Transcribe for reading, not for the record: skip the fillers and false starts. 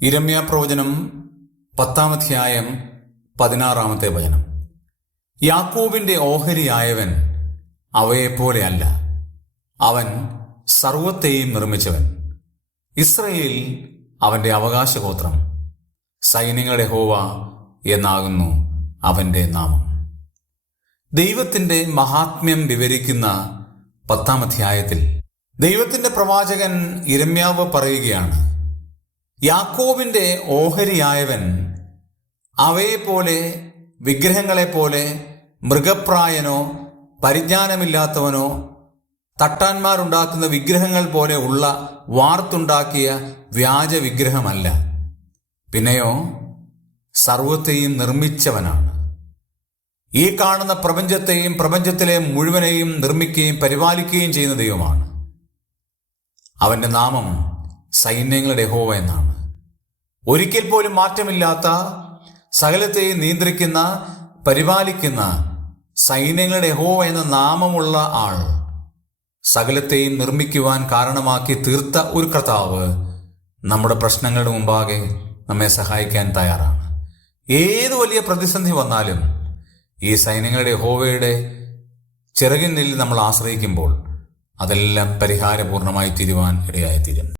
യിരെമ്യാ പ്രവചനം 10-ാം അധ്യായം 16-ാമത്തെ വചനം. യാക്കോബിന്റെ ഓഹരിയായവൻ അവയെപ്പോലെയല്ല, അവൻ സർവത്തെയും നിർമ്മിച്ചവൻ. ഇസ്രായേൽ അവന്റെ അവകാശഗോത്രം, സൈന്യങ്ങളുടെ യഹോവ എന്നാകുന്നു അവന്റെ നാമം. ദൈവത്തിന്റെ മഹാത്മ്യം വിവരിക്കുന്ന 10-ാം അധ്യായത്തിൽ ദൈവത്തിന്റെ പ്രവാചകൻ യിരെമ്യാവ് പറയുകയാണ്, യാക്കോബിന്റെ ഓഹരിയായവൻ അവയെപ്പോലെ, വിഗ്രഹങ്ങളെപ്പോലെ, മൃഗപ്രായനോ പരിജ്ഞാനമില്ലാത്തവനോ തട്ടാന്മാരുണ്ടാക്കുന്ന വിഗ്രഹങ്ങൾ പോലെ ഉള്ള വാർത്തുണ്ടാക്കിയ വ്യാജ വിഗ്രഹമല്ല, പിന്നെയോ സർവത്തെയും നിർമ്മിച്ചവനാണ്. ഈ കാണുന്ന പ്രപഞ്ചത്തെയും പ്രപഞ്ചത്തിലെ മുഴുവനെയും നിർമ്മിക്കുകയും പരിപാലിക്കുകയും ചെയ്യുന്ന ദൈവമാണ്. അവന്റെ നാമം സൈന്യങ്ങളുടെ യഹോവ എന്നാണ്. ഒരിക്കൽ പോലും മാറ്റമില്ലാത്ത, സകലത്തെയും നിയന്ത്രിക്കുന്ന, പരിപാലിക്കുന്ന സൈന്യങ്ങളുടെ യഹോവ എന്ന നാമമുള്ള ആൾ, സകലത്തെയും നിർമ്മിക്കുവാൻ കാരണമാക്കി തീർത്ത ഒരു കർത്താവ് നമ്മുടെ പ്രശ്നങ്ങളുടെ മുമ്പാകെ നമ്മെ സഹായിക്കാൻ തയ്യാറാണ്. ഏത് വലിയ പ്രതിസന്ധി വന്നാലും ഈ സൈന്യങ്ങളുടെ യഹോവയുടെ ചിറകിനിൽ നമ്മൾ ആശ്രയിക്കുമ്പോൾ അതെല്ലാം പരിഹാരപൂർണമായി തീരുവാൻ ഇടയായിത്തീരും.